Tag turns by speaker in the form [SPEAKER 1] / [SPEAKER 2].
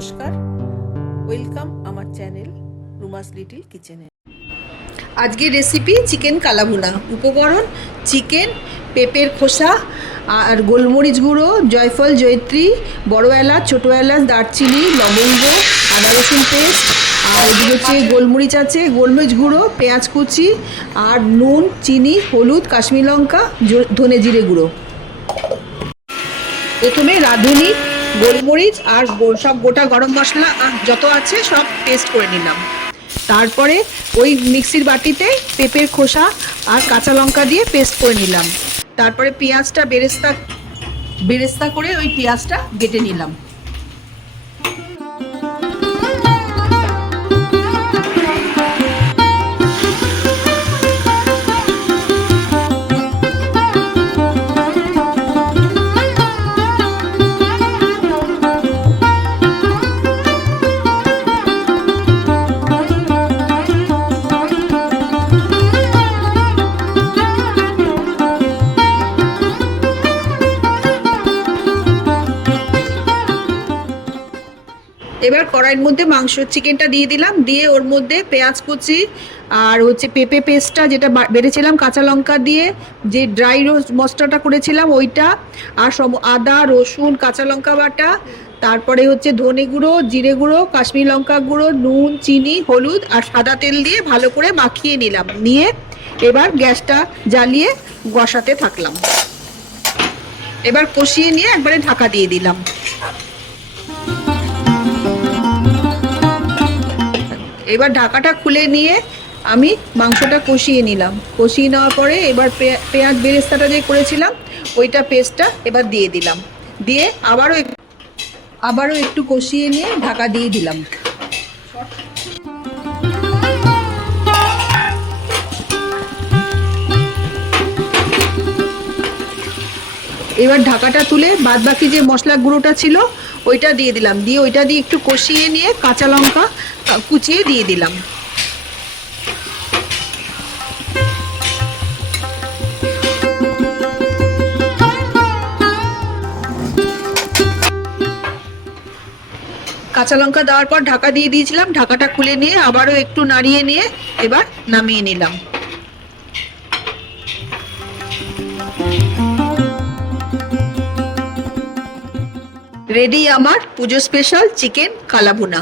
[SPEAKER 1] নমস্কার। ওয়েলকাম আমার channel রুমাস little কিচেনে আজকের রেসিপি চিকেন কালাভুনা, উপকরণ চিকেন পেঁপের খোসা, আর গোলমরিচ গুঁড়ো, জয়ফল, জয়ত্রী, বড় এলাচ, ছোটো এলাচ, দারচিনি, লবঙ্গ, আদা রসুন পেস্ট আর এদিকে হচ্ছে গোলমরিচ আছে, গোলমরিচ গুঁড়ো, পেঁয়াজ কুচি, আর নুন, চিনি, হলুদ, কাশ্মীর লঙ্কা ধনে জিরে গুঁড়ো। প্রথমে রাঁধুনি গোলমরিচ আর সব গোটা গরম মশলা যত আছে সব পেস্ট করে নিলাম। তারপরে ওই মিক্সির বাটিতে পেঁপের খোসা আর কাঁচা লঙ্কা দিয়ে পেস্ট করে নিলাম। তারপরে পেঁয়াজটা বেরেস্তা বেরেস্তা করে ওই পেঁয়াজটা বেটে নিলাম। এবার কড়াইয়ের মধ্যে মাংস চিকেনটা দিয়ে দিলাম। দিয়ে ওর মধ্যে পেঁয়াজ কুচি আর হচ্ছে পেঁপে পেস্টটা যেটা বেড়েছিলাম কাঁচা লঙ্কা দিয়ে, যে ড্রাই রোস্ট মশলাটা করেছিলাম ওইটা আর সব আদা, রসুন, কাঁচা লঙ্কা বাটা, তারপরে হচ্ছে ধনে গুঁড়ো, জিরে গুঁড়ো, কাশ্মীর লঙ্কা গুঁড়ো, নুন, চিনি, হলুদ আর সাদা তেল দিয়ে ভালো করে মাখিয়ে নিলাম। নিয়ে এবার গ্যাসটা জ্বালিয়ে বসাতে থাকলাম। এবার কষিয়ে নিয়ে একবারে ঢাকা দিয়ে দিলাম। এবার ঢাকাটা খুলে নিয়ে আমি মাংসটা কষিয়ে নিলাম। কষিয়ে নেওয়ার পরে এবার পেঁয়াজ বেরেস্তাটা যে করেছিলাম, ওইটা পেস্টটা এবার দিয়ে দিলাম। দিয়ে আবারও আবারও একটু কষিয়ে নিয়ে ঢাকা দিয়ে দিলাম। এবার ঢাকাটা তুলে বাদ বাকি যে মশলা গুঁড়োটা ছিল, ওইটা দিয়ে দিলাম। দিয়ে ওইটা দিয়ে একটু কষিয়ে নিয়ে কাঁচা লঙ্কা কুচিয়ে দিয়ে দিলাম। কাঁচা লঙ্কা দেওয়ার পর ঢাকা দিয়ে দিয়েছিলাম। ঢাকাটা খুলে নিয়ে আবারও একটু নাড়িয়ে নিয়ে এবার নামিয়ে নিলাম। রেডি আমার পুজো স্পেশাল চিকেন কালাভুনা।